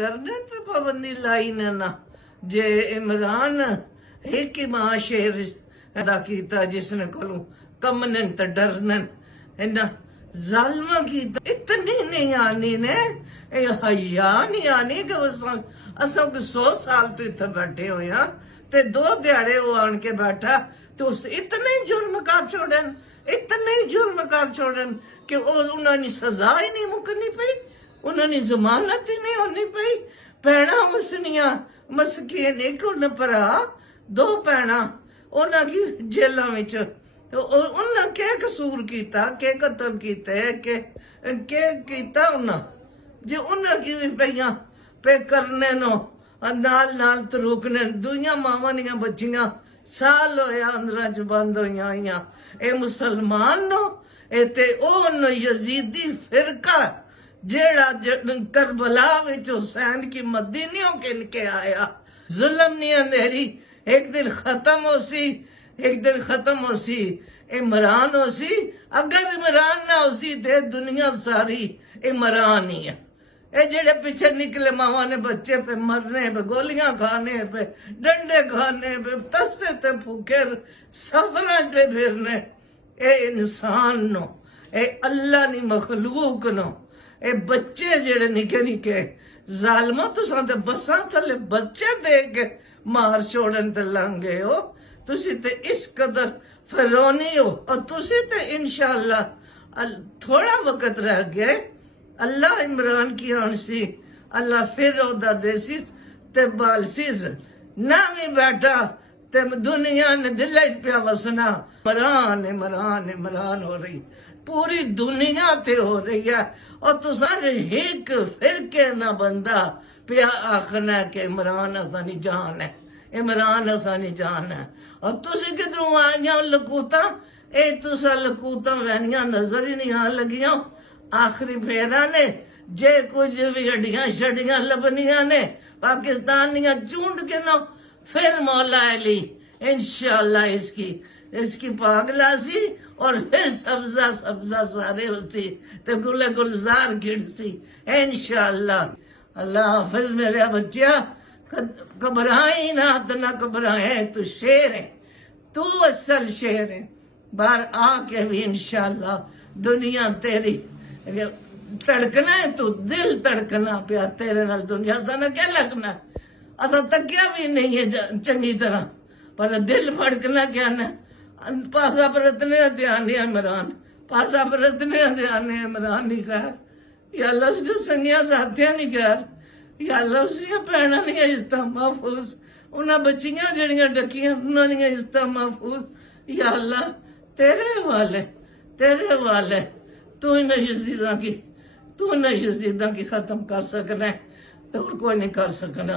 डरने तो पाबंदी लाई ने ना जे इमरान एक ही मां शेर अदा किया जिसने कोलू कमन तो डरन इन्ना जालमा की इतनी नहीं आनी ने हया नहीं आनी कि असा 100 साल तो इतने बैठे हुए हाँ ते 2 दिहाड़े वो आन के बैठा तो इतने जुर्म कर छोड़न इतने जुर्म कर छोड़न कि उन्होंने सजा ही नहीं मुकनी पई उन्होंने जमानत ही नहीं होनी पई भैणा उसनिया मसकीन एक उन भरा 2 भैणा उन्हों की जेलों में उन्हें क्या कसूर किया के कतल किया उन्हें जे उन्हें की पईया पे करने नो नाल नाल तो रोकने दुइया मावां दियां बच्चियां साल होया अंदर च बंद हुई ए मुसलमान नो ए ते ओ यजीदी फिरका जेड़ा करबला विच हुसैन की मद्दी नहीं होके निके आया जुल्म नहीं अंधेरी एक दिन खत्म हो सी एक दिन खत्म हो सी इमरान हो सी अगर इमरान ना हो सी ते दुनिया सारी इमरान ही है ये जेड़े पीछे निकले मावा ने बच्चे पे मरने पे गोलियां खाने पे डंडे खाने पे तस्ते ते भूखे सफरा पे फिरने ए इंसान नो ए अल्लाह नी मखलूक नो ए बच्चे जेड़े निके निके जालमा तुसां ते बसां थले बच्चे दे के मार छोड़न ते लंघे हो तुसी ते इस कदर फिरौनी हो और तुसी ते इंशाअल्लाह थोड़ा वक्त रह गए अल्लाह इमरान की आंसी अल्लाह फिर ओदा देसिस ते बालसिस ना भी बैठा ते दुनिया ने दिल पे वसना इमरान इमरान इमरान हो रही पूरी दुनिया ते हो रही है और तू सारे एक फिरके ना बंदा पे आखना के इमरान असानी जान है इमरान असानी जान है और तुसी किधरों आइया लकूता ए तुसा लकूता वैनिया नजर ही नहीं आ लगिया आखिरी फेरा ने जे कुछ भी हड्डियां शड्डियां लबनिया ने पाकिस्तान दियां चूंड के ना फिर मौला अली इंशाअल्लाह इसकी पागला सी और फिर सब्जा सब्जा सारे उसी ते गुले गुलजार गिर सी इंशाअल्लाह अल्लाह हाफिज मेरे बच्चा घबराई ना ना घबराए तू शेर है तू असल शेर है बाहर आके भी इंशाअल्लाह दुनिया तेरी तड़कना है तू दिल तड़कना पिया तेरे नाल दुनिया सा क्या लगना असा तकिया भी नहीं है चंगी तरह पर दिल फड़कना क्या ना पासा परतने ध्यान है इमरान पासा परतने ध्यान है इमरान नहीं खैर या अल्लाह उसके संगिया साथिया नहीं खैर या अल्लाह उसकी भैना नहीं इज्जत महफूज उन्हें बच्चियां जड़ियां डकियां उन्होंने इज्जत महफूज या अल्लाह तेरे वाले तू इन यजीदा की खत्म कर सकना है तो कोई नहीं कर सकना।